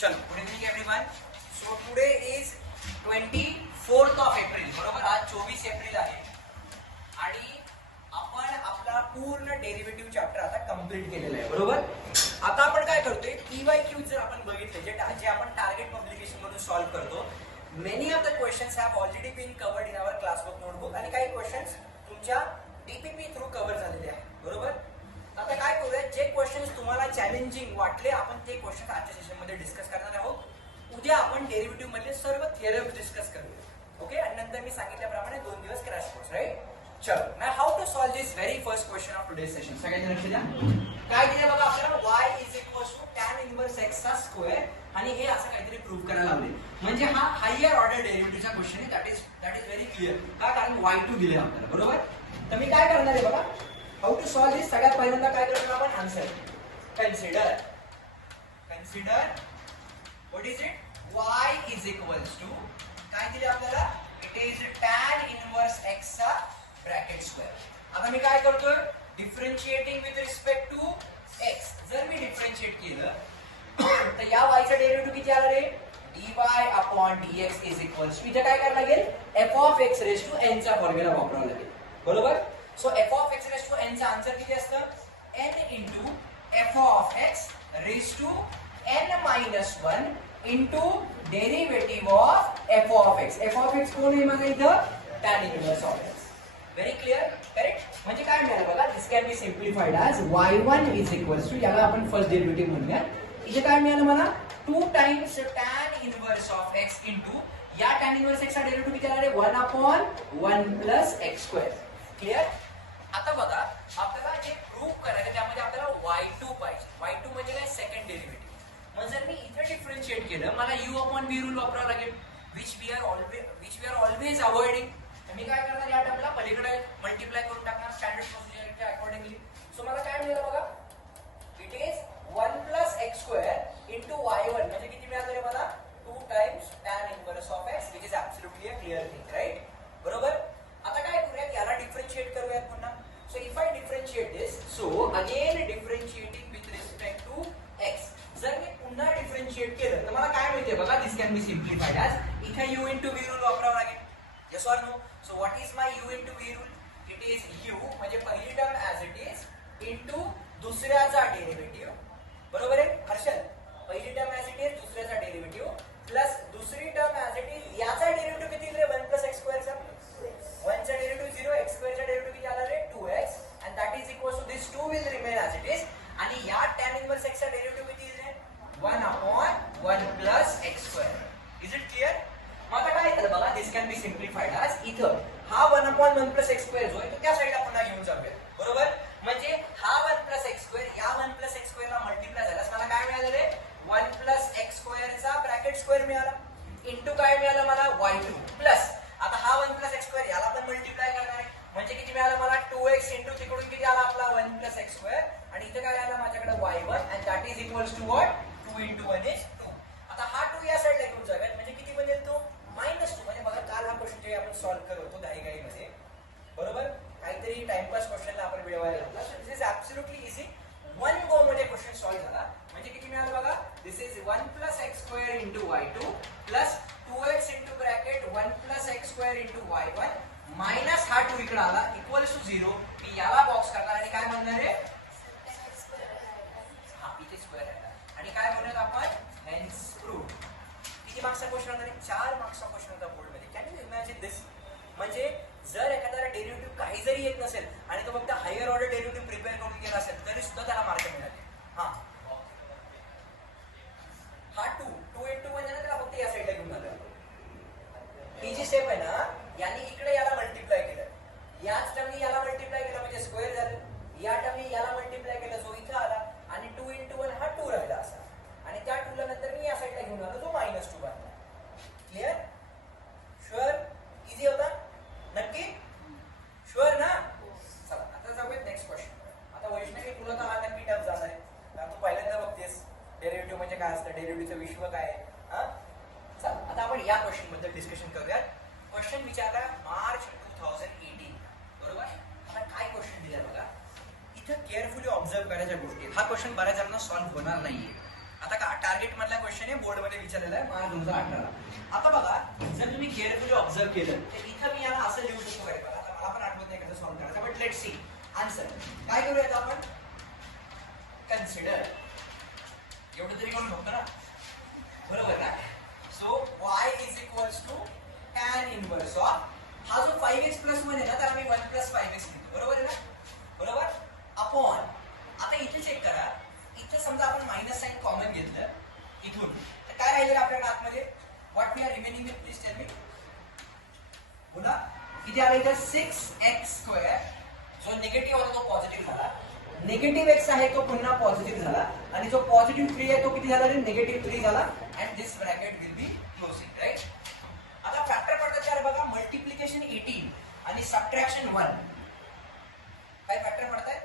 चलो good evening everyone. So today is 24th of April. बरोबर, आज 24 एप्रिल आहे आणि आपण आपला पूर्ण डेरिव्हेटिव्ह चॅप्टर आता कंप्लीट केलेला आहे. बरोबर, आता आपण काय करतोय, PYQ जर आपण बघितले जे आपण टार्गेट पब्लिकेशन मधून सॉल्व्ह करतो, many of the questions have already been covered in our classwork notebook आणि काही क्वेश्चन्स तुमच्या DPP थ्रू कव्हर झालेले आहेत. बरोबर, आता काय करूया, जे क्वेश्चन्स तुम्हाला चॅलेंजिंग वाटले आपण ते क्वेश्चन आजच्या सेशन मध्ये डिस्कस करणार आहोत. उद्या आपण डेरिव्हेटिव्ह मधले सर्व थिअरम्स डिस्कस करूया. ओके, आणि नंतर मी सांगितल्याप्रमाणे 2 दिवस क्रॅश कोर्स. राईट, चलो now how to solve this very first question of today's session. सगळ्यांनी लक्ष द्या. काय दिले बघा आपल्याला, y tan इनवर्स x चा स्क्वेअर आणि हे असं काहीतरी प्रूव्ह करायला लावले. म्हणजे हा हायर ऑर्डर डेरिव्हेटिव्हचा क्वेश्चन आहे. That is very clear. का, कारण y2 दिले आपल्याला. बरोबर, तर मी काय करणार आहे बघा, हाऊ टू सॉल्व दिस. सगळ्यात पहिल्यांदा काय करतो आपण, answer consider what is it, y is equals to काय दिले आपल्याला, it is tan inverse x चा ब्रॅकेट स्क्वेअर. आता मी काय करतोय, differentiating with respect to x. जर मी डिफरन्शिएट केलं तर या y चा डेरिव्हेटिव्ह किती आला रे, dy upon dx is equals to, इथे काय करायला लागेल, f of x raise to n चा फॉर्म्युला वापरावा लागेल. बरोबर, so f of x raise to n चा आन्सर किती असतं, n into f of x raise to n minus 1 into derivative of f of x. f of x कोण आहे माझा इथं, tan inverse of x. Very clear, correct. म्हणजे काय मिळालं बघा, this can be simplified as y1 is equals to, याला आपण फर्स्ट डेरिव्हेटिव्ह म्हणूया. इथे काय मिळालं मला, 2 times tan inverse of x into या tan इनवर्स x चा डेरिव्हेटिव्ह किती आला रे, 1 अपॉन 1 प्लस x स्क्वेअर. क्लिअर. आता बघा आपल्याला जे प्रूव्ह करायचं त्यामध्ये आपल्याला y2 पाहिजे. y2 म्हणजे काय, सेकंड डेरिव्हेटिव्ह. मग जर मी इथे डिफरन्शिएट केलं, मला u अपॉन v रूल वापरावा लागेल, which we are always avoiding. मी काय करणार, या टर्मला पलीकडे मल्टिप्लाय करून टाकणार स्टँडर्ड प्रोसिजर अकॉर्डिंगली. सो मला काय मिळेल बघा, it is 1 plus x square into y1 म्हणजे किती मिळालं रे मला, 2 times tan inverse of x, which is absolutely a clear thing. Right, बरोबर. आता काय करूयात, याला डिफरन्शिएट करूयात पुन्हा. So if I differentiate this, so again differentiating with respect to x. जर मी पुन्हा डिफरन्शिएट केलं तर मला काय मिळते बघा, this can be simplified as, इथे u इंटू v रूल वापरावा लागेल. Yes or no? So what is my u into v rule? It is u म्हणजे पहिली term as it is into दुसऱ्याचा डेरिव्हेटिव्ह. बरोबर आहे हर्षल, पहिली टर्म as it is दुसऱ्याचा डेरिव्हेटिव्ह प्लस दुसरी टर्म as it is याचा डेरिव्हेटिव्ह किती रे, 1 प्लस x स्क्वेअर चा. 1 चा डेरिव्हेटिव्ह 0, x स्क्वेअर चा डेरिव्हेटिव्ह किती आला रे, 2x, and that is equal to this 2 will remain as it is. आणि या tan इनवर्स x चा डेरिव्हेटिव्ह किती आहे, 1 अपॉन 1 plus x square. Is it clear. मग आता काय झालं बघा, this can be simplified as, इथं हा 1 अपॉन 1 प्लस x स्क्वेअर जो आहे तो त्या साईडला पुन्हा घेऊन जाऊया. बरोबर, म्हणजे हा 1 प्लस x स्क्वेअर या 1 प्लस x स्क्वेअरला मल्टिप्लाय झाल्यास मला काय मिळालं रे, 1 प्लस x स्क्वेअरचा ब्रॅकेट स्क्वेअर मिळाला इंटू काय मिळालं मला, y2 प्लस आता हा 1 प्लस x स्क्वेअर याला पण मल्टिप्लाय करणार आहे म्हणजे किती मिळालं मला, 2x इंटू तिकडून किती आला आपला 1 प्लस x स्क्वेअर आणि इथे काय आलं माझ्याकडे y1 and that is equals to what, 2 into 1 is 2. आता हा 2 या साईडला घेऊन जाऊयात म्हणजे किती बनेल तो, -2. म्हणजे बघा काल हा क्वेश्चन जे आपण सॉल्व्ह करत होतो घाईघाईमध्ये, बरोबर, काहीतरी टाइमपास क्वेश्चनला आपण मिळवायला लागला. So this is absolutely easy. 1 go मध्ये क्वेश्चन सॉल्व्ह झाला म्हणजे किती मिळालं बघा, this is 1 plus x square into y2 plus 2x into bracket 1 plus x square into y1 minus हा 2 इकडे आला इक्वल्स टू 0. मी याला बॉक्स करणार आणि काय म्हणणार आहे, हा इथे स्क्वेअर आहे आणि काय म्हणूयात आपण, हेन्स प्रूव्ड. किती मार्क्सचा क्वेश्चन होता, 4 मार्क्सचा क्वेश्चन होता बोर्ड मध्ये. कॅन यू इमॅजिन दिस. म्हणजे जर एखाद्याला डेरिव्हेटिव्ह काही जरी येत नसेल आणि तो फक्त हायर ऑर्डर डेरिव्हेटिव्ह प्रिपेअर करून गेला असेल तरी सुद्धा त्याला मार्क मिळाले. हा 2 इंटू 1 त्याला फक्त या साईडला घेऊन आलं. ही जी स्टेप आहे ना, याने इकडे याला मल्टिप्लाय केलं, याच टर्मनी याला मल्टिप्लाय केलं म्हणजे स्क्वेअर झालं, या टर्मनी याला मल्टिप्लाय केलं जो इथं आला आणि 2 इंटू 1 हा 2 राहिला असा आणि त्या 2 ला नंतर मी या साईडला घेऊन आलो जो -2 बनला. क्लिअर, शुअर, इझी होता नक्की, शुअर ना. चला आता जाऊया नेक्स्ट क्वेश्चन. आता वैष्णवी तुला तर हा नक्की टफ जाणार आहे कारण तू पहिल्यांदा बघतेस डेरिव्हेटिव्ह म्हणजे काय असतं, डेरिव्हेटिव्हचं विश्व काय आहे. हा चला आता आपण या क्वेश्चन बद्दल डिस्कशन करूयात. क्वेश्चन विचारला मार्च 2018. बरोबर, आता काय क्वेश्चन दिला बघा, इथं केअरफुली ऑब्झर्व करायच्या गोष्टी. हा क्वेश्चन बऱ्याच जणांना सॉल्व्ह होणार नाहीये आता का टार्गेट मधला क्वेश्चन आहे, बोर्ड मध्ये विचारलेला आहे मार्च 2018. आता बघा, जर तुम्ही केअरफुली ऑब्झर्व केलं तर इथं मी याला असं लिहू शकतो काय, आता मला पण आठवत नाही कसं सॉल्व्ह करायचं, बट लेट्स सी आन्सर. काय करूयात आपण, कन्सिडर एवढं तरी करू शकतो ना, बरोबर ना. So y is equals to tan inverse of, हा जो 5x प्लस 1 आहे ना त्याला मी 1 प्लस 5x लिहितो, बरोबर आहे ना, बरोबर, अपॉन. आता इथे चेक करा, इथे समजा आपण मायनस साइन कॉमन घेतलं इथून, तर काय राहिलेलं आपल्याकडे आतमध्ये, what we are remaining with, please tell me, बोला किती आलं इथे, 6x², जो निगेटिव्ह होता तो पॉझिटिव्ह झाला, निगेटिव्ह x आहे तो पुन्हा पॉझिटिव्ह झाला, आणि जो पॉझिटिव्ह 3 आहे तो किती झाला रे, निगेटिव्ह 3 झाला, and this bracket will be closing, right. आता फॅक्टर पडतात यार बघा, मल्टिप्लिकेशन 18 आणि सबट्रॅक्शन 1, काय फॅक्टर पडताय,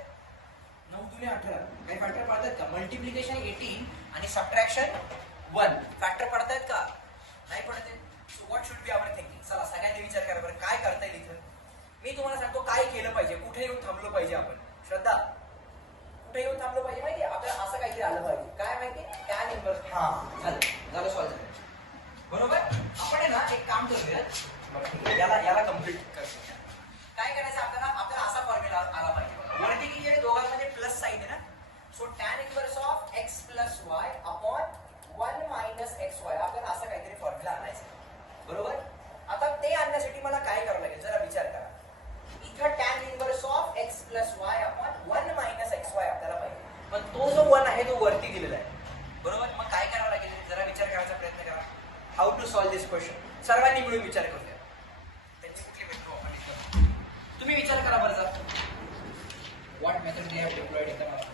9 दुने 18, काय फॅक्टर पडतात का, मल्टिप्लिकेशन 18 आणि सबट्रॅक्शन 1 फॅक्टर पडतायत का, नाही पडते. So what should be our thinking, चला सगळ्यांनी विचार करा बरं काय करता येईल इथं. मी तुम्हाला सांगतो काय केलं पाहिजे, कुठे येऊन थांबलो पाहिजे आपण, श्रद्धा कुठे येऊन थांबलो पाहिजे माहिती, आपल्याला असं काहीतरी आलं पाहिजे, काय माहिती, टॅन इनवर्स, हा झालं सॉल्व झालं, बरोबर. आपण आहे ना एक काम करूया, याला कम्प्लीट करूया. काय करायचं आपल्याला असा फॉर्म्युला आला पाहिजे, वरती किती आहे, दोघांमध्ये प्लस साइन आहे ना, so tan inverse of x plus y upon 1 minus xy, आपल्याला असं काहीतरी फॉर्म्युला आणायचं, बरोबर. आता ते आणण्यासाठी मला काय करावं लागेल, जरा विचार करा, इथं tan inverse of x plus y upon 1 minus xy आपल्याला पाहिजे, पण तो जो 1 आहे तो वरती दिलेला आहे, बरोबर. मग काय करावं लागेल, जरा विचार करायचा प्रयत्न करा, how to solve this question, सर्वांनी मिळून विचार करूया, त्यांची कुठली भेटतो आपण, तुम्ही विचार करा बरं जरा, what method we have deployed in the marks.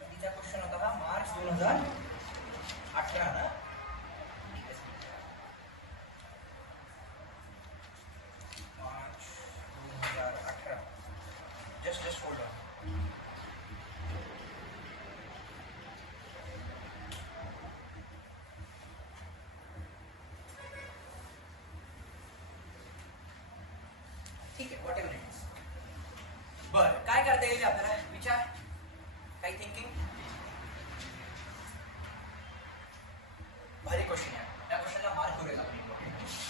कधीचा क्वेश्चन होता हा, मार्च 2018 ना, मार्च 2018, जस्ट होल्ड ऑन. ठीक आहे, व्हॉट एव्हर इट इज. बरं काय करता येईल आपल्याला, विचार, काही थिंकिंग, भारी क्वेश्चन आहे, त्या क्वेश्चनला मार्क करूया आपण.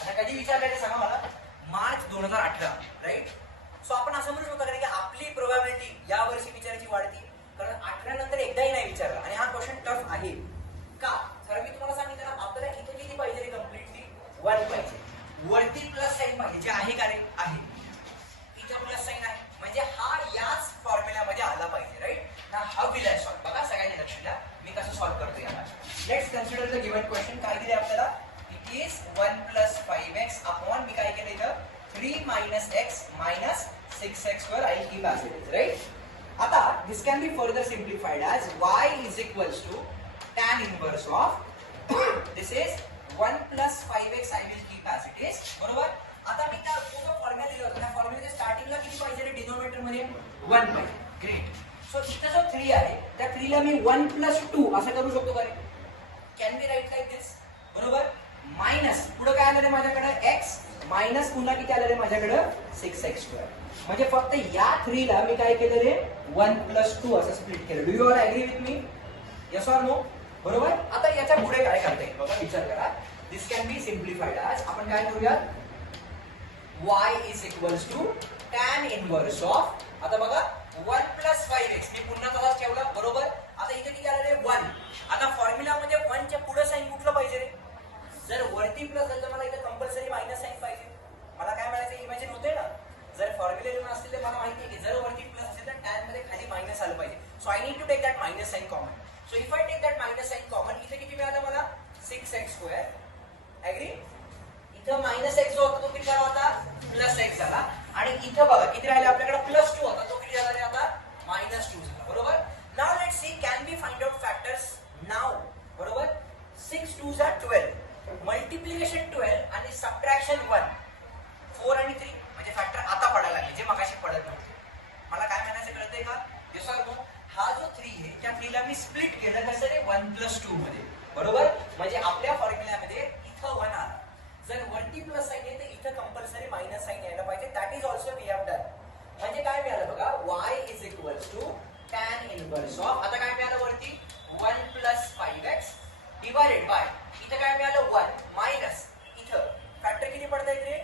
आता कधी विचारलं ते सांगा मला, मार्च 2018, राईट. सो आपण असं म्हणू शकतो की आपली प्रोबॅबिलिटी या वर्षी विचारायची वाढती, कारण 18 नंतर एकदाही नाही विचारला, आणि हा क्वेश्चन टफ आहे का, कारण मी तुम्हाला सांगितलं ना, आपल्याला इथे किती पाहिजे, कम्प्लिटली 1 पाहिजे, वरती प्लस साइन पाहिजे, जे आहे का रे, आहे, इथं प्लस साइन आहे, म्हणजे हा याच फॉर्म्युल्यामध्ये आला पाहिजे, राईट. ना हाऊ विल आय सॉल्व, बघा सगळ्यांनी लक्ष द्या मी कसं सॉल्व करतो याला. Let's consider the given question, काय दिले आपल्याला, it is 1 plus 5x upon, मी काय केलं इथं 3 minus x minus 6x² I will keep as it is, right. आता this can be further simplified as y is equals to tan inverse of, this is 1 plus 5x I will keep as it is, बरोबर. आता मी त्या formula दिला होता, त्या फॉर्म्युल्याच्या स्टार्टिंगला किती पाहिजे रे, डिनोमिनेटर मध्ये 1 पाहिजे, ग्रेट. सो इथं जो 3 आहे त्या 3 ला मी 1 प्लस 2 असं करू शकतो का रे, कॅन बी राईट लाईक दिस, बरोबर. मायनस पुढे काय आलं रे माझ्याकडे x, मायनस पुन्हा किती आलं रे माझ्याकडे 6x², म्हणजे फक्त या 3 ला मी काय केलं रे 1 प्लस 2 असं स्प्लिट केलं. Do you all agree with me, yes or no, बरोबर. आता याच्या पुढे काय करता येईल बघा, विचार करा, this can be simplified as, आपण काय करूया, y is equals to tan inverse of, आता बघा 1 plus 5x, मी पुन्हा तसाच ठेवला, बरोबर. आता इथे किती आलं रे 1, आता फॉर्म्युला मध्ये 1 च्या पुढे साइन कुठलं पाहिजे रे, जर वरती प्लस असेल तर मला इथे कंपल्सरी मायनस साइन पाहिजे, मला काय म्हणायचं इमॅजिन होते ना, जर फॉर्म्युला लिहून असतील तर मला माहिती आहे की जर वरती प्लस असेल तर टॅन मध्ये खाली मायनस आलं पाहिजे, so I need to take that minus sign common. So if I take that minus sign common, इथे किती मिळालं मला 6x², एग्री. इथं मायनस x जो होता तो किती झाला होता, प्लस x झाला, आणि इथं बघा किती राहिले आपल्याकडे, प्लस 2 होता तो किती झाला रे आता, मायनस 2 झाला, बरोबर. Now let's see can be find out factors now, बरोबर. 6 2s are 12, मल्टिप्लिकेशन 12 आणि सबट्रॅक्शन 1, 4 आणि 3, म्हणजे फॅक्टर आता पडायला लागले जे मगाशी पडत नव्हते. मला काय म्हणायचं कळतंय का, यस ऑर नो. हा जो 3 आहे त्या 3 ला मी स्प्लिट केलं कसं रे 1 प्लस 2 मध्ये, बरोबर. म्हणजे आपल्या फॉर्म्युल्यामध्ये इथं 1 आला, जर वरती प्लस साइन आहे तर इथं कंपल्सरी मायनस साइन यायला पाहिजे, that is also we have done. म्हणजे काय मिळालं बघा, y is equals to tan inverse of, आता काय मिळालं वरती 1 प्लस 5x डिवायडेड बाय, इथं काय मिळालं 1 मायनस, इथं फॅक्टर किती पडतं इकडे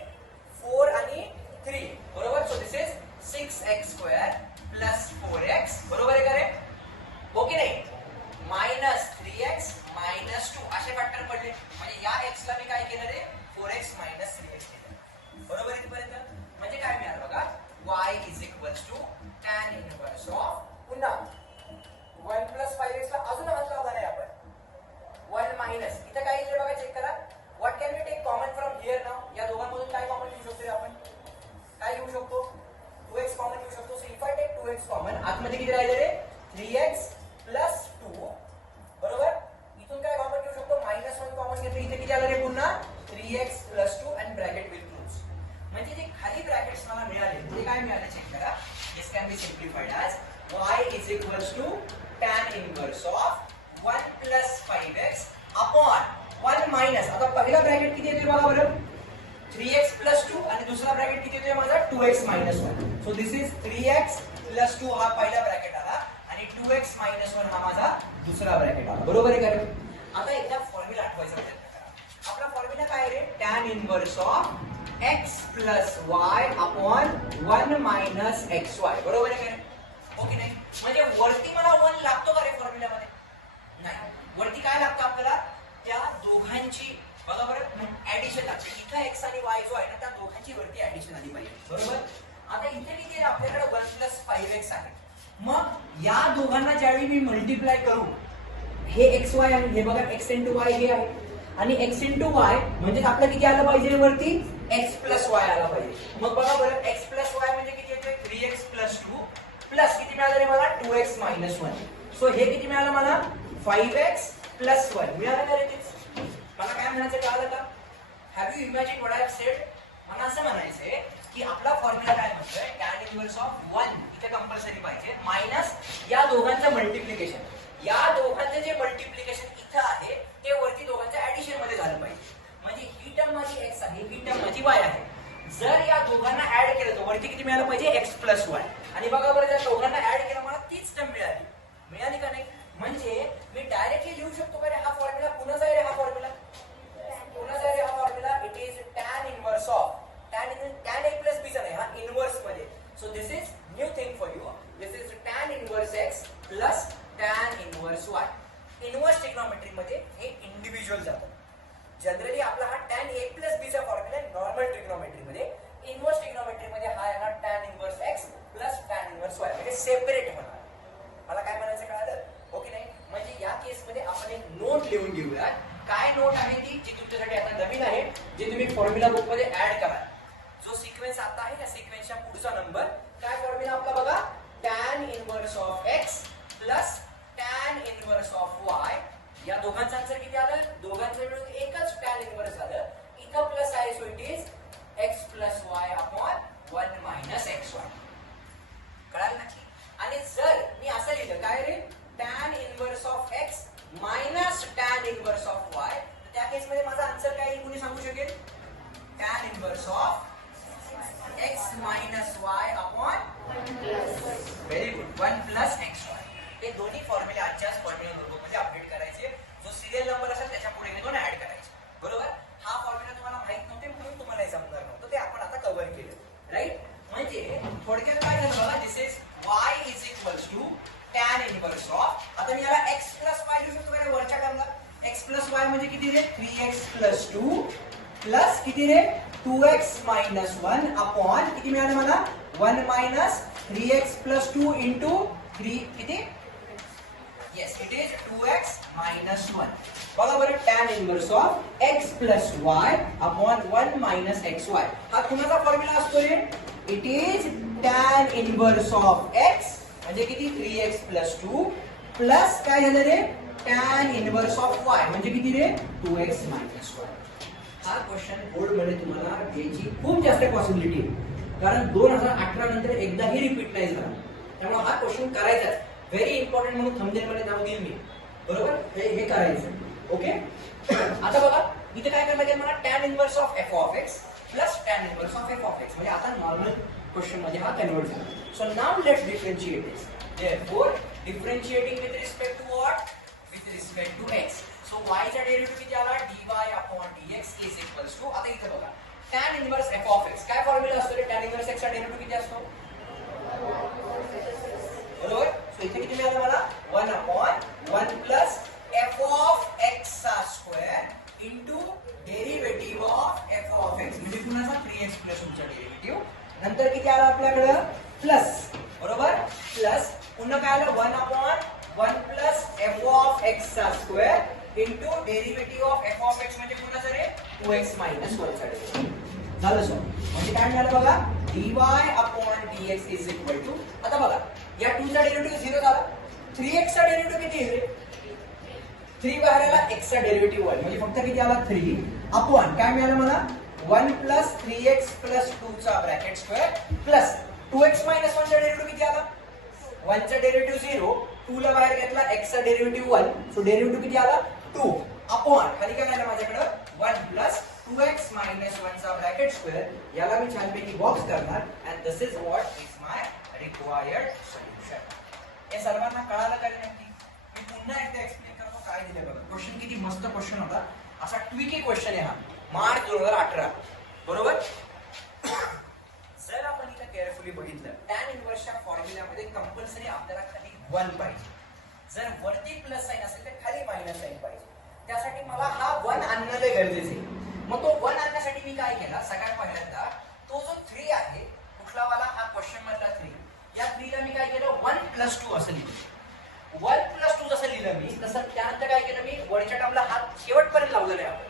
4 आणि 3 बरोबर. So this is 6x square plus 4x बरोबर आहे का रे, हो की नाही, मायनस 3x मायनस 2 असे फॅक्टर पडले. म्हणजे या x ला मी काय केलं रे 4x मायनस 3x केलं बरोबर इथपर्यंत. म्हणजे काय मिळालं बघा, y is equals to tan inverse of, पुन्हा 1 प्लस 5x ला अजून हात लावला नाही आपण, 1 मायनस, इथं काय येईल बघा चेक करा. What can we take common from here now, या दोघांमधून काय कॉमन घेऊ शकतो आपण, काय घेऊ शकतो 2x कॉमन घेऊ शकतो. So if I take 2x common, आतमध्ये किती राहिले रे 3x प्लस 2 बरोबर. इथून काय कॉमन घेऊ शकतो, मायनस 1 कॉमन घेतलं, इथे किती आलं रे पुन्हा 3x प्लस 2 आणि ब्रॅकेट विल क्लोज. म्हणजे जे खाली ब्रॅकेट्स मला मिळाले ते काय मिळाले चेक करा. This can be simplified as y is equals to tan inverse of 1 plus 5x upon 1 minus, आता पहिला ब्रॅकेट किती येतोय बघा बरं 3x प्लस 2 आणि दुसरा ब्रॅकेट किती येतोय माझा 2x minus 1. So this is 3x plus 2 हा पहिला ब्रॅकेट आला आणि 2x मायनस 1 हा माझा दुसरा ब्रॅकेट आला बरोबर आहे का. आता एकदा फॉर्म्युला आठवायचा प्रयत्न करा. आपला फॉर्म्युला काय रे tan inverse of x plus y upon 1 minus xy बरोबर आहे का, हो की नाही. म्हणजे वरती मला 1 लागतो का रे फॉर्म्युल्यामध्ये, नाही, वरती काय लागतं आपल्याला त्या दोघांची बघा बरं ऍडिशन लागते. इथं x आणि y जो आहे ना त्या दोघांची वरती ऍडिशन आली पाहिजे बरोबर. आता इथे किती आहे आपल्याकडे 1 प्लस 5x आहे. मग या दोघांना ज्यावेळी मी मल्टिप्लाय करू, हे xy आहे, हे बघा x इंटू y हे आहे आणि x इंटू y म्हणजे आपलं किती आलं पाहिजे वरती x प्लस y आला पाहिजे. मग बघा बरं x प्लस y म्हणजे किती येतोय 3x प्लस 2 प्लस किती मिळालं रे मला 2x मायनस 1. सो हे किती मिळालं मला 5x प्लस 1 मिळालं का रे तेच. मला काय म्हणायचं कळालं का, have you imagine what I have sed. मला असं म्हणायचंय की आपला फॉर्म्युला काय म्हणतोय tan इनव्हर्स ऑफ 1 इथे कंपल्सरी पाहिजे मायनस या दोघांचं मल्टिप्लिकेशन, या दोघांचं जे मल्टिप्लिकेशन इथं आहे ते वरती दोघांच्या ऍडिशन मध्ये झालं पाहिजे. म्हणजे ही टर्म माझी x आहे, ही टर्म माझी y आहे. जर या दोघांना ऍड केलं तर वरती किती मिळालं पाहिजे x प्लस y. आणि बघा बरं जर दोघांना ऍड केलं मला तीच टर्म मिळाली का नाही. म्हणजे मी डायरेक्टली लिहू शकतो का रे हा फॉर्म्युला पुन्हा आहे रे, हा फॉर्म्युला पुन्हा आहे रे हा formula. It is tan inverse of tan a plus b चा नाही, हा इनव्हर्स मध्ये. So this is new thing for you. This is tan inverse x plus tan inverse y. Inverse trigonometry मध्ये हे इंडिव्हिज्युअल जातं. जनरली आपला हा tan a plus b चा फॉर्म्युला नॉर्मल ट्रिग्नोमेट्री मध्ये. इनव्हर्स ट्रिग्नोमेट्री मध्ये हा आहे ना tan inverse x plus tan inverse y म्हणजे सेपरेट म्हणा. मला काय म्हणायचं कळालं हो की नाही. म्हणजे या केस मध्ये आपण एक नोट लिहून घेऊया. काय नोट आहे ती जी तुमच्यासाठी आता नवीन आहे, जे तुम्ही फॉर्म्युला बुक मध्ये ऍड करा. जो सिक्वेन्स आता आहे त्या सिक्वेन्सच्या पुढचा नंबर काय फॉर्म्युला आपला बघा tan inverse of x plus tan inverse of y. या दोघांचं आन्सर किती आलं, दोघांचं मिळून एकच tan इनव्हर्स आलं. इथं प्लस आहे so it is x plus y upon 1 minus xy. कळालं नक्की. आणि जर मी असं लिहिलं काय रे tan inverse of x minus tan inverse of y, तर त्या केस मध्ये माझा आन्सर काय कोणी सांगू शकेल, tan inverse of x minus y upon very good 1 plus xy. हे दोन्ही फॉर्म्युले आजच्याच फॉर्म्युला नोटबुकमध्ये अपडेट करायचे. जो सिरियल नंबर असेल त्याच्या पुढे घेऊन ऍड करायचे बरोबर. हा फॉर्म्युला तुम्हाला माहित नव्हते म्हणून तुम्हाला समजणार नव्हतं, ते आपण आता कव्हर केलं राईट. म्हणजे थोडक्यात काय झालं बघा, this is y is equals to tan inverse of. आता मी याला x प्लस y लिहू शकतो का वरच्या टर्मला. x प्लस y म्हणजे किती रे 3x प्लस 2 प्लस किती रे 2x मायनस 1 अपॉन किती मिळालं मला 1 मायनस 3x प्लस 2 इंटू 3 किती, yes it is 2x minus 1. बघा बरं tan inverse of x plus y upon 1 minus xy. हा कुणाचा फॉर्म्युला असतो रे, it is tan inverse of x म्हणजे किती 3x प्लस 2 प्लस काय झालं रे tan इनव्हर्स ऑफ y म्हणजे किती रे 2x मायनस 1. हा क्वेश्चन बोर्ड मध्ये तुम्हाला द्यायची खूप जास्त पॉसिबिलिटी आहे, कारण 2018 नंतर एकदाही रिपीट नाही झाला. त्यामुळे हा क्वेश्चन करायचाच, व्हेरी इम्पॉर्टंट म्हणून थंबनेल मध्ये नाव देईल मी बरोबर. हे करायचं ओके. आता बघा इथे काय करायला लागेल मला tan inverse of f of x plus tan inverse of f of x. म्हणजे आता नॉर्मल क्वेश्चन मध्ये हा कन्वर्ट झाला. So now let's differentiate this. Therefore, differentiating with respect to what? With respect to x. So y चा derivative किती आला? dy upon dx is equals to, आता इथे बघा, tan inverse f of x. काय फॉर्म्युला असतो रे? tan inverse x चा derivative किती असतो? बरोबर. सो इथे किती मिळालं मला? 1 upon 1 plus f of x चा square into derivative of f of x, म्हणजे कुणाचा 3x प्लस तुमचा डेरिव्हेटिव्ह. नंतर किती आला आपल्याकडे? प्लस. बरोबर. प्लस पुन्हा काय आलं? 1 upon 1 plus f of x चा square into derivative of f of x, म्हणजे पुन्हा रे 2x minus 1 चा डेरिव्हेटिव्ह. झालं सर. म्हणजे काय मिळालं बघा? dy upon dx is equal to, आता बघा या 2 चा डेरिव्हेटिव्ह 0 झाला. 3x चा डेरिव्हेटिव्ह किती आहे? 3 बाहेर आला, x चा डेरिव्हेटिव्ह 1, म्हणजे फक्त किती आला? 3 अपॉन काय मिळालं मला? 1 plus 3x plus 2 चा bracket square plus 2x minus 1 चा डेरिव्हेटिव्ह किती आला? 1 चा डेरिव्हेटिव्ह 0, 2 ला बाहेर घेतला, x चा डेरिव्हेटिव्ह 1, सो डेरिव्हेटिव्ह किती आला? 2 अपॉन खाली काय आलं माझ्याकडे? 1 plus 2x minus 1 चा ब्रॅकेट स्क्वेअर. याला मी छानपैकी बॉक्स करणार and this is what is my required solution. हे सर्वांना कळालं का नक्की? मी पुन्हा एकदा एक्सप्लेन करतो काय दिले बघा. क्वेश्चन किती मस्त क्वेश्चन होता. असा ट्विकी क्वेश्चन आहे हा, मार्च 2018. बरोबर. जर आपण इथे केअरफुली बघितलं, tan इनव्हर्सच्या फॉर्म्युल्यामध्ये कंपल्सरी आपल्याला खाली 1 पाहिजे. जर वरती प्लस साइन असेल तर खाली मायनस साइन पाहिजे. त्यासाठी मला हा 1 आणणं गरजेचं आहे. मग तो 1 आणण्यासाठी मी काय केला? सगळ्यात पहिल्यांदा तो जो 3 आहे, कुठला वाला? हा क्वेश्चन मधला 3. या 3 ला मी काय केलं? 1 plus 2 असं लिहिलं. 1 plus 2 जसं लिहिलं मी, तसं त्यानंतर काय केलं मी? वरच्या टर्मला हात शेवटपर्यंत लावलेला आहे आपण.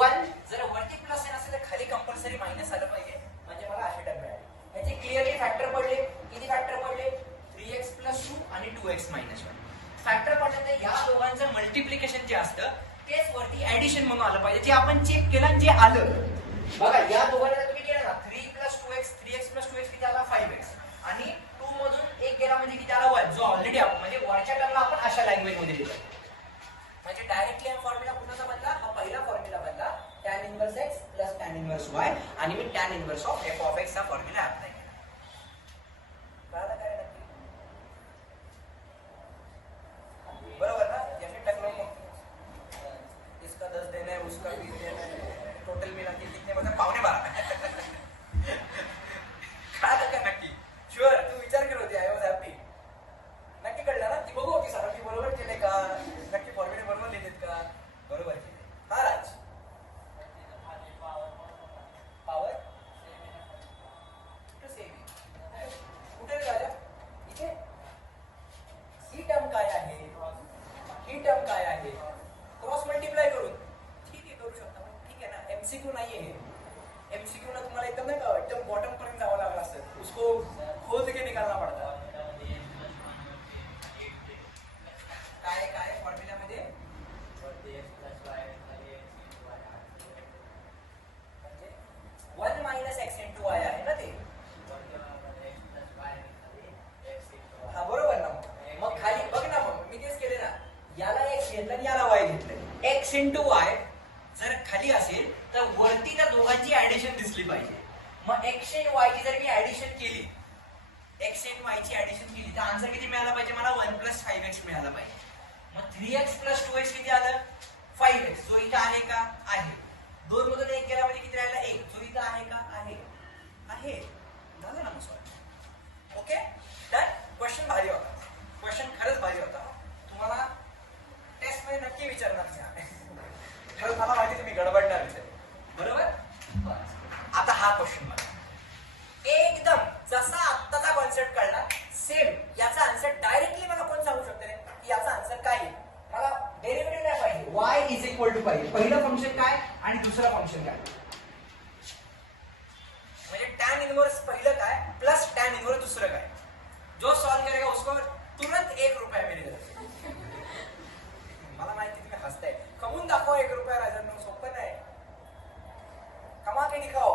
1 जर वरती प्लस साइन असेल तर खाली कंपल्सरी मायनस आलं पाहिजे, म्हणजे मला असे टर्म मिळाले. याचे क्लिअरली फॅक्टर पडले. किती फॅक्टर पडले? 3x plus 2 आणि 2x minus 1. फॅक्टर पडल्यानंतर या दोघांचं मल्टिप्लिकेशन जे असतं तेच वरती ऍडिशन म्हणून आलं पाहिजे, जे आपण चेक केलं जे आलं. बघा या दोघांना तुम्ही केलं ना, 3 plus 2x, 3x plus 2x किती आला? 5x. आणि 2 मधून 1 गेला म्हणजे किती आला? 1, जो ऑलरेडी आपण म्हणजे वरच्या टर्मला आपण अशा लँग्वेज मध्ये लिहिलं. म्हणजे डायरेक्टली हा फॉर्म्युला कुणाचा बनला? हा पहिला फॉर्म्युला बनला, tan inverse x plus tan inverse y, आणि मी tan inverse of f of x हा फॉर्म्युला अप्लाय केला. कळालं काय नक्की? बरोबर ना? याने टकलो मग इसका 10 देना है, उसका 20 देना है, टोटल मिला के कितने बचा? 12.5. कळालं का नक्की? शुअर तू विचार करत होती. I was happy. नक्की कळलं ना? ती बघू होती सरांनी बरोबर केले का, नक्की फॉर्म्युले बरोबर लिहिलेत का? बरोबर केले. हा राज, पावर कुठे राजा? इथे. ही टर्म काय आहे? ही टर्म काय आहे? क्रॉस मल्टिप्लाय करून. ठीक आहे, करू शकता. ठीक आहे ना? एमसीक्यू नाहीये हे. एमसीक्यू ना तुम्हाला एकदम नाही का एकदम बॉटम पर्यंत जावं लागलं असतं, उसको खोद के निकालना पडता. काय काय फॉर्म्युल्यामध्ये? 1 minus x into y आहे ना ते. हा बरोबर ना? मग खाली बघ ना, मग मी तेच केले ना. याला x घेतलं आणि याला y घेतलं. x into y जर खाली असेल तर वरती त्या दोघांची ऍडिशन दिसली पाहिजे. मग x and y ची जर मी ऍडिशन केली, x and y ची ऍडिशन केली तर आन्सर किती मिळाला पाहिजे मला? 1 plus 5x मिळाला पाहिजे. मग 3x plus 2x किती आलं? 5x. जो इथं आहे का? आहे. 2 मधून 1 गेला म्हणजे किती राहिला? 1. जो इथं आहे का? आहे. आहे. झालं ना मग सॉल्व. Okay done. क्वेश्चन भारी होता. क्वेश्चन खरंच भारी होता. तुम्हाला टेस्ट मध्ये नक्की विचारणार खरंच मला माहिती तुम्ही गडबडणार इथे. बरोबर. आता हा क्वेश्चन बघा. एकदम जसा आत्ताचा कॉन्सेप्ट कळला सेम याचा आन्सर डायरेक्टली मला कोण सांगू शकते की याचा आन्सर काय आहे? मला डेरिव्हेटिव्ह नाही पाहिजे. y इज इक्वल टू पाहिजे. पहिलं फंक्शन काय आणि दुसरं फंक्शन काय, म्हणजे tan इनवर्स पहिलं काय प्लस tan इनवर्स दुसरं काय. जो सॉल्व करेगा उसको तुरंत 1 रुपया मिळेल. मला माहिती तुम्ही हसताय. कमवून दाखवा 1 रुपया राजांना. सोपं नाही. कमा के दिखाओ.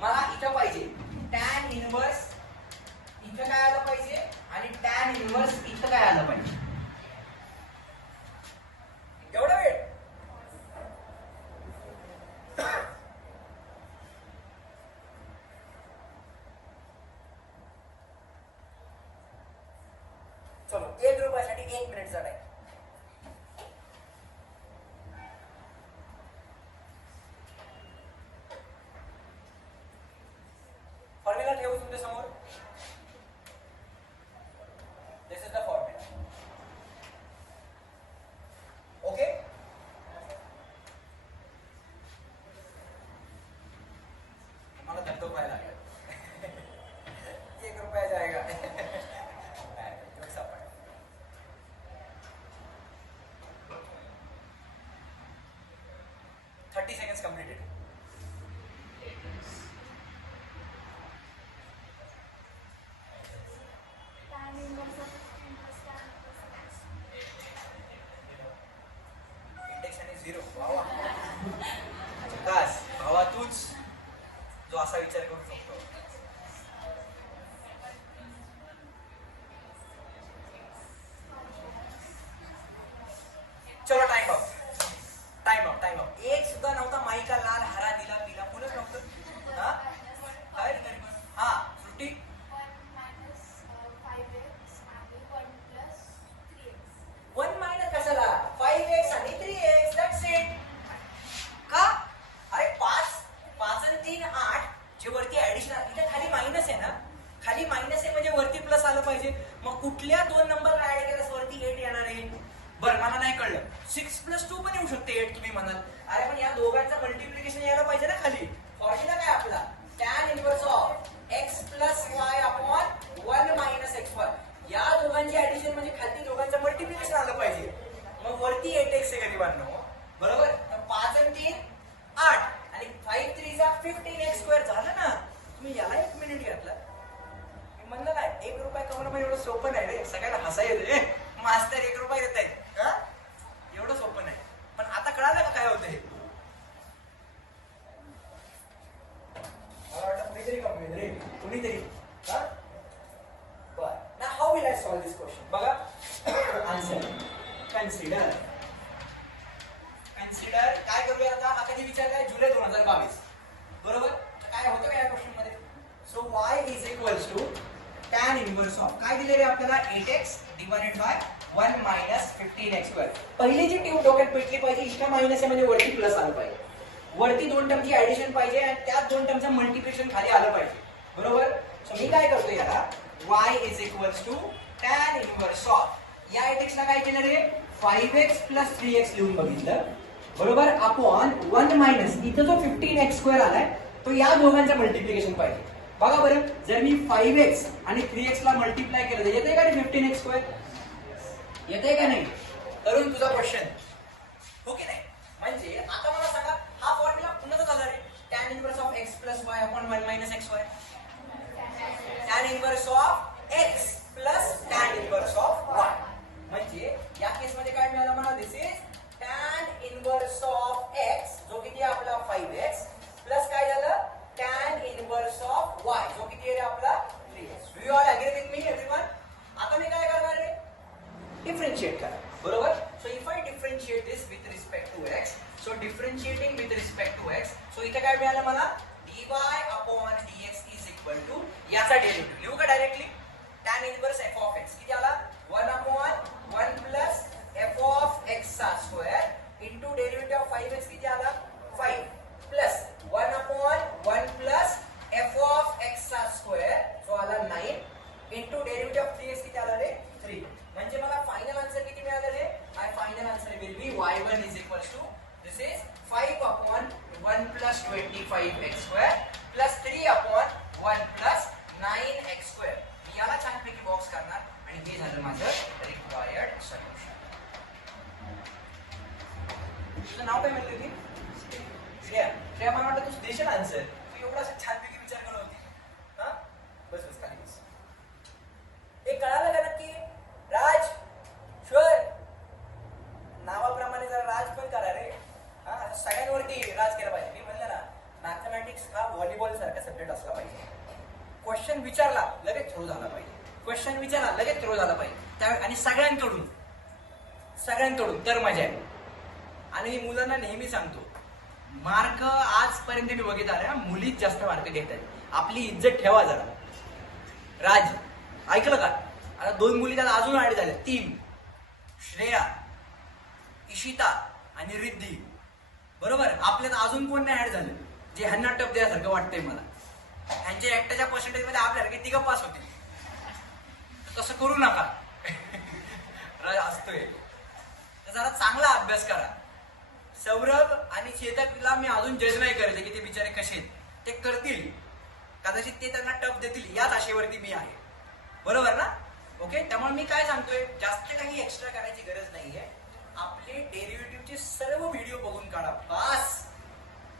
मला इथं पाहिजे tan इनवर्स, इथं काय आलं पाहिजे, आणि tan इनवर्स इथं काय आलं पाहिजे. एवढा वेळ चलो 1 रुपयासाठी 1 मिनिटचा टाइम. फॉर्म्युला ठेवू तुमच्या समोर. दिस इज द फॉर्म्युला. ओके. मला धक्का व्हायला लागेल. 1 रुपया जाएगा. 30 seconds completed. Index आणि 0. भावा झकास. भावा तूच जो असा विचार करू शकतो. चलो time up. Time up. Time up. एक सुद्धा नव्हता माईका लाल हरा दिला पिला कोणच नव्हतं. हा काय रे तरी पण. हा सुट्टी. 1 मायनस कशाला 5x आणि 3x. That's it. का अरे 5 आणि 3 8 जे वरती ऍडिशन इथे खाली मायनस आहे ना. खाली मायनस आहे म्हणजे वरती प्लस आलं पाहिजे. मग कुठल्या दोन नंबरला ऍड केल्यास वरती 8 येणार आहे. बरं मला नाही कळलं. 6 + 2 पण येऊ शकते 8 तुम्ही म्हणाल. अरे पण या दोघांचं मल्टिप्लिकेशन यायला पाहिजे ना खाली. फॉर्म्युला काय आपला tan inverse of x + y upon 1 - x1. या दोघांची ऍडिशन म्हणजे खाली दोघांचं मल्टिप्लिकेशन आलं पाहिजे. मग वरती 8x आहे गरीबांनो. बरोबर. 5 आणि 3 8 आणि 5 3 = 15x² झालं ना. तुम्ही याला 1 मिनिट घातला. मी म्हणलं ना 1 रुपया कमवणं म्हणजे एवढं सोपं नाही रे. सगळ्यांना हसा येते. मास्तर 1 रुपया देत आहेत. एवढं सोपं नाही. पण आता कळालं का काय होतंय. मला वाटतं कुणीतरी कमवेल रे. कुणीतरी. बरं. ना how will I solve this question. बघा आन्सर. कन्सिडर. काय करूया आता. हा कधी विचारलाय जुलै 2022. बरोबर. काय होतं का या क्वेश्चन मध्ये. So y = tan inverse of काय दिले रे आपल्याला 8x डिवाइडेड बाय 1 - 15x². पहिली जी ट्यूब डोक्यात पेटली पाहिजे. इथला मायनस आहे म्हणजे वरती प्लस आलं पाहिजे. वरती 2 टर्मची ऍडिशन पाहिजे आणि त्याच 2 टर्मचं मल्टिप्लिकेशन खाली आलं पाहिजे. बरोबर. सो मी काय करतो याला y = tan इनव्हर्स ऑफ या 8x ला काय केलं रे 5x + 3x लिहून बघितलं. बरोबर. अपॉन 1 - इथं जो 15x² आलाय तो या दोघांचं मल्टिप्लिकेशन पाहिजे. बघा बरं. जर मी 5x आणि 3x ला मल्टिप्लाय केलं तर येते का रे 15x². येते का नाही. करून तुझा क्वेश्चन. हो की नाही. म्हणजे आता मला सांगा हा फॉर्म्युला पुन्हा झाला रे. tan inverse of x + y upon 1 - xy. tan inverse of x + tan inverse of y. म्हणजे या केस मध्ये काय मिळालं मला. This is tan inverse of x जो किती आहे आपला 5x प्लस काय झालं tan इनव्हर्स ऑफ y जो किती आहे आपला 3x. Do you all agree with me everyone. आता मी काय करणार रे डिफरेंशिएट करा. बरोबर. So if I differentiate this with respect to x. So differentiating with respect to x. सो इथे काय मिळालं मला dy अपॉन dx = याचा डेरिव्हेटिव्ह लिहू का directly. tan inverse f of x किती आला 1/1 + f(x²) into derivative of 5x किती आला 5 प्लस 1/1 + f(x²) जो आला 9 इंटू डेरिव्हेटिव्ह ऑफ 3x किती आला रे 3. म्हणजे मला फायनल आन्सर किती मिळालं रे. My final answer will be y1 = this is 5/1 + 25x² plus 3/1 + 9x². याला छानपैकी बॉक्स करणार आणि हे झालं माझं रिक्वायर्ड सोल्युशन. तुझं नाव काय म्हणलं की श्रेया. मला वाटतं तू देशील आन्सर. तू एवढा असं छानपैकी विचार करत होती. हा बस खाली बस. हे कळालं का नक्की. राज शुअर नावाप्रमाणे जरा राज पण करा रे. हा सगळ्यांवरती राज केला पाहिजे. मी म्हणलं ना मॅथमॅटिक्स हा व्हॉलीबॉल सारखा सब्जेक्ट असला पाहिजे. क्वेश्चन विचारला लगेच थ्रो झाला पाहिजे. क्वेश्चन विचारला लगेच थ्रो झाला पाहिजे. आणि सगळ्यांकडून तर मजा आहे. आणि मी मुलांना नेहमी सांगतो मार्क आजपर्यंत मी बघितलं आहे मुलीच जास्त मार्क घेत आहेत. आपली इज्जत ठेवा जरा. राज ऐकलं का. आता 2 मुली त्याला अजून ऍड झाल्या, 3, श्रेया, इशिता आणि रिद्धी. बरोबर, आपल्यात अजून कोण नाही ऍड झालं जे ह्यांना टप द्यासारखं वाटतंय मला. ह्यांच्या एकट्याच्या पर्सेंटेज मध्ये आपल्याला तिघं पास होतील. तसं करू नका. असतोय तर जरा चांगला अभ्यास करा. सौरभ आणि चेतकला मी अजून जज नाही करायचे की ते बिचारे कसे आहेत, ते करतील, कदाचित ते त्यांना टप देतील याच आशेवरती मी आहे. बरोबर ना? ओके, त्यामुळे मी काय सांगतोय, जास्त काही एक्स्ट्रा करायची गरज नाहीये. आपले डेरिव्हेटिव्हचे सर्व व्हिडिओ बघून काढा.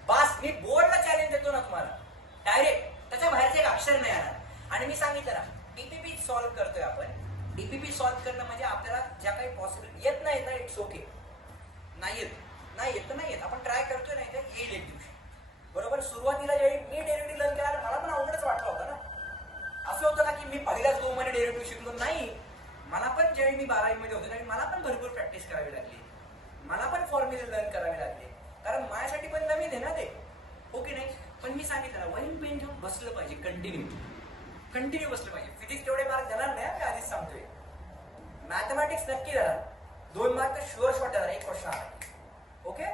बास. मी बोर्डला चॅलेंज देतो ना तुम्हाला, डायरेक्ट त्याच्या बाहेरचे एक अक्षर नाही येणार. आणि मी सांगितलं ना, डीपीपी सॉल्व्ह करतोय आपण. डीपीपी सॉल्व्ह करणं म्हणजे आपल्याला ज्या काही पॉसिबल येत नाही ना, इट्स ओके. नाही येत आपण ट्राय करतोय, नाही तर येईल एक दिवशी. बरोबर, सुरुवातीला ज्यावेळी मी डेरिव्हेटिव्ह लर्न केला मला पण अवघडच वाटलं होतं ना. असं होतं ना की मी पहिल्याच 2 महिने डेरिव्हेटिव्ह शिकलो नाही. मला पण ज्यावेळी मी 12वी मध्ये होते आणि मला पण भरपूर प्रॅक्टिस करावी लागली, मला पण फॉर्म्युले लर्न करावे लागले, कारण माझ्यासाठी पण नवीन आहे ना ते. ओके नाही, पण मी सांगितलं ना, वहीन पेन घेऊन बसलं पाहिजे, कंटिन्यू बसलं पाहिजे. फिजिक्स तेवढे मार्क देणार नाही, मी आधीच सांगतोय. मॅथमॅटिक्स नक्की देणार, 2 मार्क तर शुअर शॉट देणार, एक क्वेश्चन आला. ओके,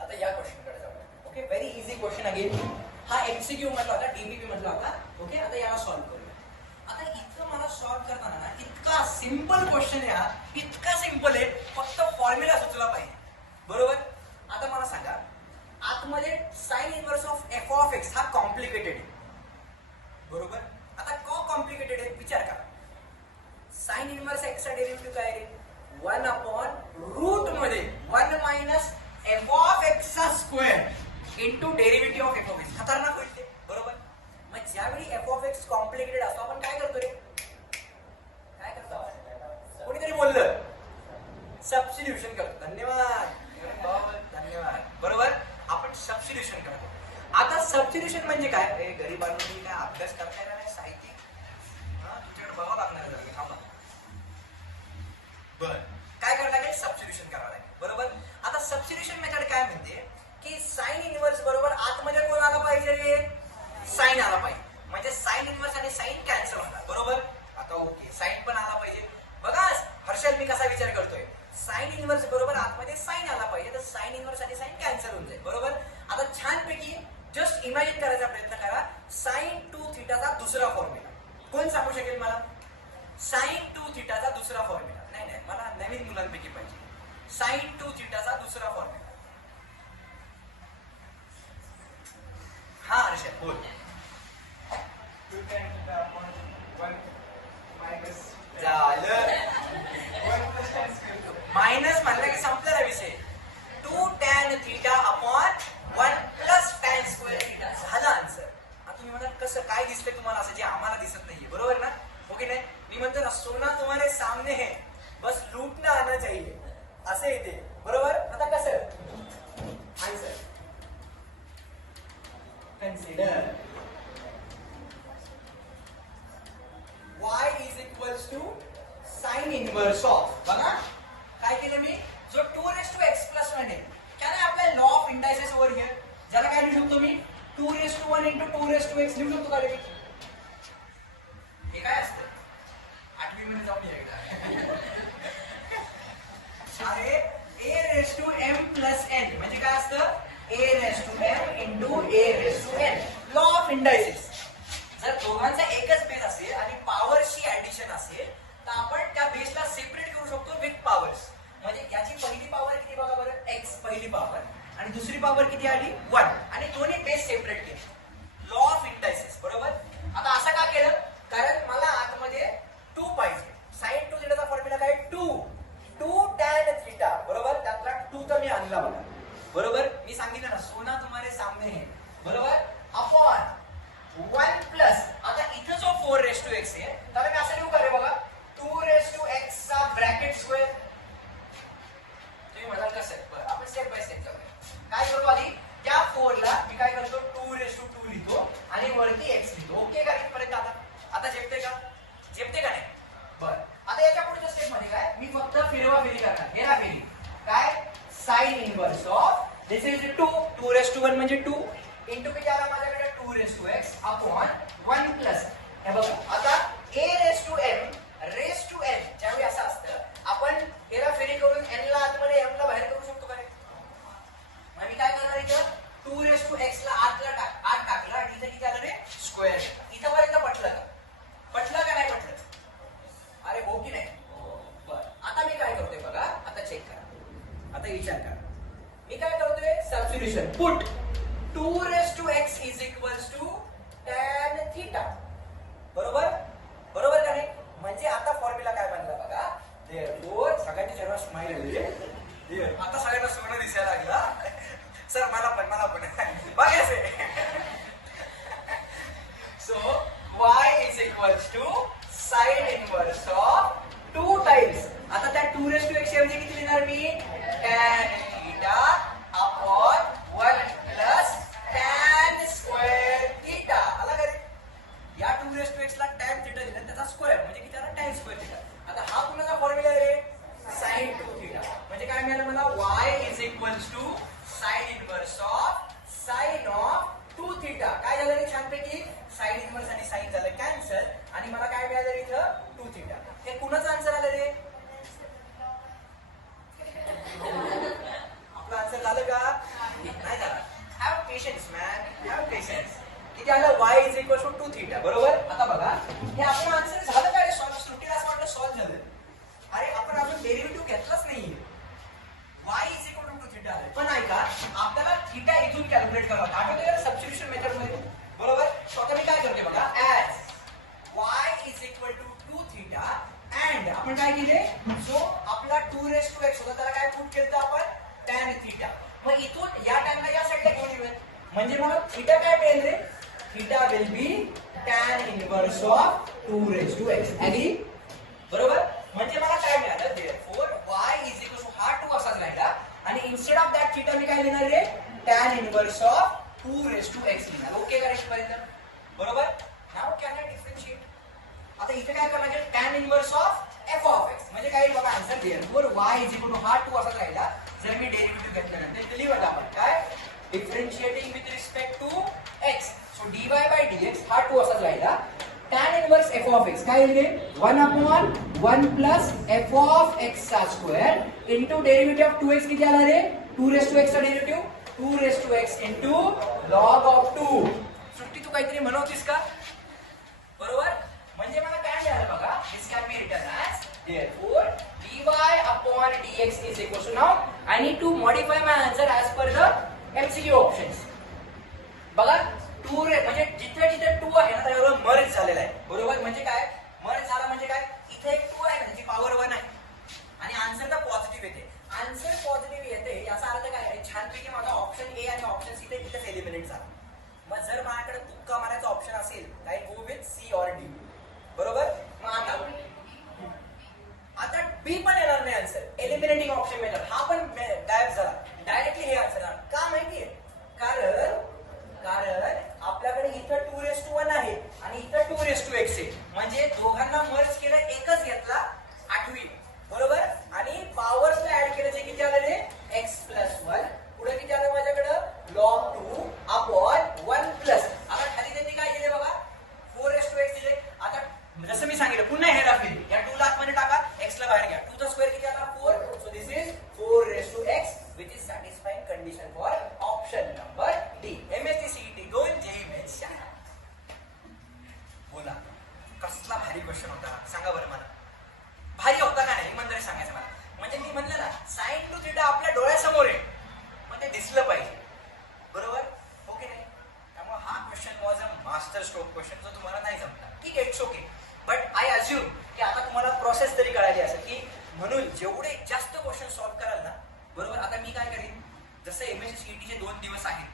आता या क्वेश्चनकडे जाऊया. Okay, very easy question again. हा एमसीक्यू म्हटला होता, डीबीपी म्हटला होता. ओके, आता याला सॉल्व्ह करूया. आता इतकं मला सॉल्व्ह करताना ना, इतका सिंपल क्वेश्चन आहे हा, इतका सिंपल आहे, फक्त फॉर्म्युला सुचला पाहिजे. बरोबर, आता मला सांगा, आतमध्ये sine inverse of f of x हा कॉम्प्लिकेटेड आहे. बरोबर, आता कॉम्प्लिकेटेड आहे विचार करा. साइन इनव्हर्स एक्स चा डेरिव्हेटिव्ह काय आहे? 1 अपॉन रूट मध्ये 1 मायनस एफ ऑफ एक्स चा square into derivative of f of x. खतरनाक होईल ते. बरोबर, मग ज्यावेळी एफ ऑफ एक्स कॉम्प्लिकेटेड असतो आपण काय करतो रे? काय करतो? कोणीतरी बोललं सबस्टिट्यूशन करतो. धन्यवाद. बरोबर, आपण सबस्टिट्यूशन करतो. आता सबस्टिट्यूशन म्हणजे काय? गरीबांनी काय अभ्यास करता येणार नाही, साहित्य तुमच्याकडे बघावं लागणार आहे. थांबा, बर, काय करावं लागेल? सबस्टिट्यूशन करावं लागेल. बरोबर, आता सबस्टिट्यूशन मेथड काय म्हणते की साइन इनव्हर्स बरोबर आतमध्ये कोण आला पाहिजे रे? साइन आला पाहिजे, म्हणजे साइन इनव्हर्स आणि साइन कॅन्सल होणार. बरोबर, आता ओके, साइन पण आला पाहिजे. बघा हर्षल, मी कसा विचार करतोय, साइन इनव्हर्स बरोबर आतमध्ये साइन आला पाहिजे, तर साइन इनव्हर्स आणि साइन कॅन्सल होऊन जाईल. बरोबर, आता छानपैकी जस्ट इमॅजिन करायचा प्रयत्न करा, साइन 2 थिटाचा दुसरा फॉर्म्युला. कोण सांगू शकेल मला साइन 2 थिटाचा दुसरा फॉर्म्युला? नाही, मला नवीन मुलांपैकी पाहिजे. साइन 2 थिटाचा दुसरा फॉर्म्युला. हा हर्षल बोल. झालं, मायनस म्हणलं की संपलेला विषय. 2 tan theta upon 1 plus tan square theta. झालं आन्सर. आता तुम्ही म्हणाल कसं काय दिसतंय तुम्हाला असं जे आम्हाला दिसत नाहीये? बरोबर ना? ओके नाही, मी म्हणतो ना, सोना तुम्हारे सामने है, बस लूटना आना चाहिए, असं येते. बरोबर, आता कसं answer consider y is equals to sin inverse of. बघा काय केलं मी, जो 2x plus 1 आहे, can I apply law of indices over here? ज्याला काय लिहू शकतो मी, 2:1 into 2x लिहू शकतो का रे? हे काय असतं? 8वी मध्ये जाऊन एकदा अरे a⁻m plus n म्हणजे काय असतं? a⁻m into a⁻n. Law of indices. जर दोघांचा एकच बेस असेल आणि पॉवरची ऍडिशन असेल तर आपण त्या बेसला सेपरेट करू शकतो विथ पॉवर्स. म्हणजे याची पहिली पॉवर किती बघा बरं, x पहिली पॉवर, आणि दुसरी पॉवर किती आली 1, आणि दोन्ही बेस सेपरेट केले. Law of indices. बरोबर, आता असं का केलं? कारण मला आतमध्ये 2 पाहिजे. साइन 2 थिटाचा फॉर्म्युला काय? 2 tan थीटा. बरोबर, त्यातला 2 तर मी आणला बघा. बरोबर, मी सांगितलं ना, सोना तुम्हारे सामने है. बरोबर, अपॉन 1 प्लस, आता इथं जो 4x आहे त्याला मी असं लिहू का रे बघा, 2x चा ब्रॅकेट स्क्वेअर. तुम्ही म्हणाल कसं? बरं, आपण स्टेप बाय स्टेप जाऊया. काय करतो, आधी त्या 4 ला मी काय करतो, 2 लिहितो आणि वरती x लिहितो. ओके का इथपर्यंत? आता झेपते का? झेपते का नाही? बरं, आता याच्या पुढच्या स्टेप मध्ये काय, मी फक्त फिरवा-फिरी करणार. हे ना फिरी काय, sine inverse of this is 2 2 म्हणजे 2 इंटू किती आला माझ्याकडे, 2x अपॉन 1 प्लस हे बघा आता a रेस टू m ज्यावेळी असं असतं आपण हेला फेरी करून n ला आतमध्ये m ला बाहेर करू शकतो का? मग मी काय करणार इथं 2 रेस टू x ला आत टाकला आणि इथं किती आलं रे स्क्वेअर. इथंपर्यंत पटलं का नाही पटलं? अरे हो की नाही? बरं आता मी काय करतोय बघा, आता चेक करा, आता विचार करा. मी काय करतोय substitution. Put 2 raise to x is equals to tan theta. बरोबर का नाही? म्हणजे आता फॉर्म्युला काय बनला बघा. देअरफॉर सगळ्यांची चेहरा स्माइल आली. आता सगळ्यांना सोनं दिसायला लागला. सर मला पण बघायचे. So y is equals to sine inverse of 2 times. आता त्या 2 रेस टू x ऐवजी किती लिहिणार मी? tan theta upon 1 plus tan square theta. आला का रे? या 2 रेस टू x ला tan थीटा दिला त्याचा स्क्वेअर म्हणजे किती आला? tan square theta. आता हा कुणाचा फॉर्म्युला आहे रे? sin 2 theta. म्हणजे काय मिळालं मला? y is equals to sine inverse of sine of 2 theta. काय झालं रे छानपैकी? साइन इनवर्स आणि साइन झालं कॅन्सल आणि मला काय मिळालं इथं? 2 थीटा. हे कुणाचं आन्सर आलं रे? आपलं आन्सर झालं का? नाही झालं. Have patience man, have patience. किती आलं? y is equals to 2 theta. बरोबर. आता बघा हे आपलं आन्सर झालं का रे? सॉल्व्ह. सुट्टीला असं वाटलं सॉल्व्ह झालं. अरे आपण अजून डेरिव्हेटिव्ह घेतलाच नाहीये. y is equal to 2 theta. पण ऐका आपल्याला थीटा इथून कॅल्क्युलेट करावं लागतं. आठवतं का सबस्टिट्यूशन मेथड मध्ये? बरोबर. सो आता मी काय करते बघा, as y is equal to 2 theta and आपण काय केले? सो आपला 2 रेस टू x होता त्याला काय पुट केलं आपण? tan theta. मग इथून या टॅनला या साईडला घेऊन येऊयात. म्हणजे मला थीटा काय मिळेल रे? Theta will be tan inverse of 2 raise to x. Agree? बरोबर. म्हणजे मला काय मिळालं? Therefore y is equal to हा 2 असाच राहिला आणि इन्स्टेड ऑफ दॅट थीटा मी काय लिहिणार रे? tan inverse of 2 raise to x लिहिणार. ओके का रेशपर्यंत? बरोबर. Now can I differentiate? आता इथे काय करायला लागेल? tan inverse of f of x म्हणजे काय बघा answer. Therefore y is equal to हा 2 असाच राहिला. जर मी डेरिव्हेटिव्ह घेतल्यानंतर लिहिलं आपण काय? Differentiating with respect to x. So dy by dx हा 2 असाच राहिला. tan inverse f of x काय लिहिले? 1 अपॉन 1 प्लस f ऑफ x चा square into derivative of 2x किती आला रे? 2 रेस टू x चा derivative 2 raise to x into log of 2. सुट्टी तू काहीतरी म्हणवतीस का? बरोबर. म्हणजे मला काय मिळालं बघा. This can be written as therefore dy upon dx is equal to now I need to modify my answer as per the MCQ options. बघा 2 रे म्हणजे जिथे जिथे 2 आहे ना त्यावर मर्ज झालेला आहे. बरोबर. म्हणजे काय मर्ज झाला म्हणजे काय? इथे एक 2 आहे त्याची पॉवर 1 आहे आणि आन्सरला पॉझिटिव्ह येते. आन्सर पॉझिटिव्ह येते याचा अर्थ काय आहे? छानपैकी माझा ऑप्शन ए आणि ऑप्शन सी इथेच एलिमिनेट झाला. मग जर माझ्याकडे तुक्का मारायचा ऑप्शन असेल काय go with C or D. बरोबर. मग आता बी पण येणार नाही आन्सर. एलिमिनेटिंग ऑप्शन मेथड हा पण गायब झाला. डायरेक्टली हे आन्सर येणार. का माहितीये? कारण आपल्याकडे इथं 2 रेस टू 1 आहे आणि इथं 2 रेस टू x आहे. म्हणजे दोघांना मर्ज केलं एकच घेतला 8वी. बरोबर. आणि पॉवर्सला ऍड केलं जे किती आलं रे? x plus 1. पुढे किती आलं माझ्याकडं? log 2 upon 1 plus. आता खाली त्यांनी काय दिले बघा? 4 रेस टू x दिले. आता जसं मी सांगितलं पुन्हा हेला फिरी या 2 ला आतमध्ये टाका, x ला बाहेर घ्या. 2 चा स्क्वेअर किती आला? 4. So this is 4 raise to x which is satisfying condition for option number D. MSc CET goal JEE men's. बोला कसला भारी क्वेश्चन होता सांगा बरं मला. भारी होता का नाही इमानदारी सांगायचं मला. म्हणजे मी म्हणलं ना साइन टू थीटा आपल्या डोळ्यासमोर आहे पण ते दिसलं पाहिजे. बरोबर. ओके नाही? त्यामुळे हा question was a master stroke question जो तुम्हाला नाही जमला. ठीक आहे, it's okay. But I assume की आता तुम्हाला प्रोसेस तरी कळाली असेल की म्हणून जेवढे जास्त क्वेश्चन सॉल्व्ह कराल ना. बरोबर. आता मी काय करीन जसं MSc CETचे 2 दिवस आहेत.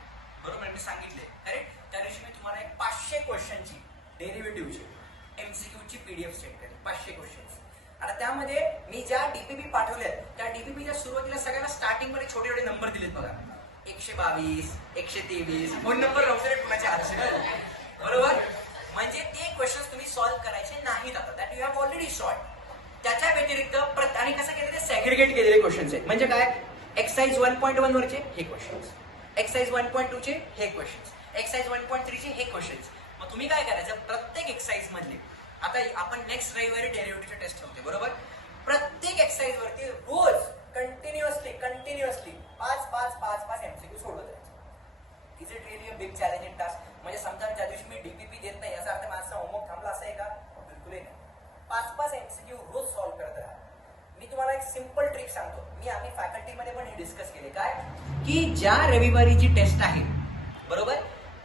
बरोबर मी सांगितले करेक्ट. त्या दिवशी मी तुम्हाला एक 500 क्वेश्चनची डेरिव्हेटिव्हची MCQची PDF सेट करेन. 500 क्वेश्चन्स. आता त्यामध्ये मी ज्या DPP पाठवल्या त्या DPPच्या सुरुवातीला सगळ्यांना स्टार्टिंग मध्ये छोटे छोटे नंबर दिलेत बघा. 122, 123 फोन नंबर नव्हते कुणाच्या हातचे. बरोबर. म्हणजे ते क्वेश्चन्स तुम्ही सॉल्व्ह करायचे नाहीत. आता that you have already solved. त्याच्या व्यतिरिक्त आणि कसं केलं ते सेग्रिगेट केलेले क्वेश्चन्स आहेत. म्हणजे काय? एक्सरसाइज 1.1 वरचे हे क्वेश्चन्स, एक्सरसाइज 1.2 चे हे क्वेश्चन्स, एक्सरसाइज 1.3 चे हे क्वेश्चन्स. मग तुम्ही काय करायचं, प्रत्येक एक्सरसाइज मधले, आता आपण नेक्स्ट रविवारी डेरिव्हेटिव्हची टेस्ट ठेवते बरोबर, प्रत्येक एक्सरसाइज वरती रोज कंटिन्युअसली 5 एमसीक्यू सोडवत राहायचे. Is it really a big challenging task? म्हणजे समजा ज्या दिवशी मी डीपीपी देत नाही याचा अर्थ माझा होमवर्क थांबला असं आहे का? बिलकुलही नाही. 5 एमसीक्यू रोज सॉल्व्ह करत राहा. मी तुम्हाला एक सिंपल ट्रिक सांगतो, आम्ही फॅकल्टीमध्ये पण हे डिस्कस केले, काय की ज्या रविवारीची टेस्ट आहे बरोबर,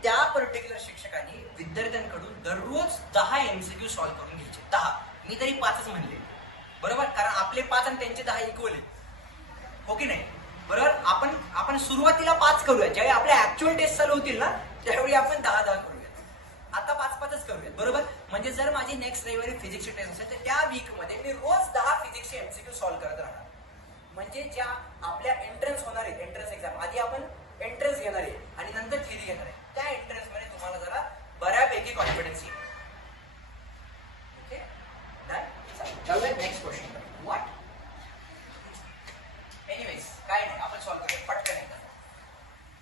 त्या पर्टिक्युलर शिक्षकांनी विद्यार्थ्यांकडून दररोज 10 एमसीक्यू सॉल्व्ह करून घ्यायचे. 10, मी तरी 5च म्हणले बरोबर, कारण आपले 5 आणि त्यांचे 10 इक्वल आहे, हो की नाही बरोबर. आपण सुरुवातीला 5 करूया, ज्यावेळी आपल्या ऍक्च्युअल टेस्ट चालू होतील ना त्यावेळी आपण 10 करूया. आता 5 करूयात बरोबर. म्हणजे जर माझी नेक्स्ट रविवारी फिजिक्सची टेस्ट असेल तर त्या वीक मध्ये मी रोज 10 फिजिक्सचे एमसीक्यू सॉल्व्ह करत राहणार. म्हणजे ज्या आपल्या एंट्रन्स होणार आहे, एंट्रन्स एक्झाम आधी आपण एंट्रन्स घेणार आहे आणि नंतर थिअरी घेणार आहे, त्या एंट्रन्स मध्ये तुम्हाला जरा बऱ्यापैकी कॉन्फिडन्स येईल. Okay, next question. What? Anyways काय नाही, आपण सॉल्व्ह करूया पटकन एकदा.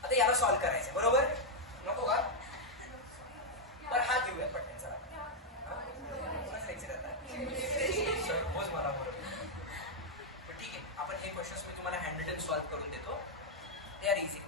आता याला सॉल्व्ह करायचं बरोबर, नको का? तर हा घेऊया पटकन चला. रोज मला ठीक आहे, आपण हे क्वेश्चन मी तुम्हाला हँड रिटन सॉल्व्ह करून देतो. They are easy.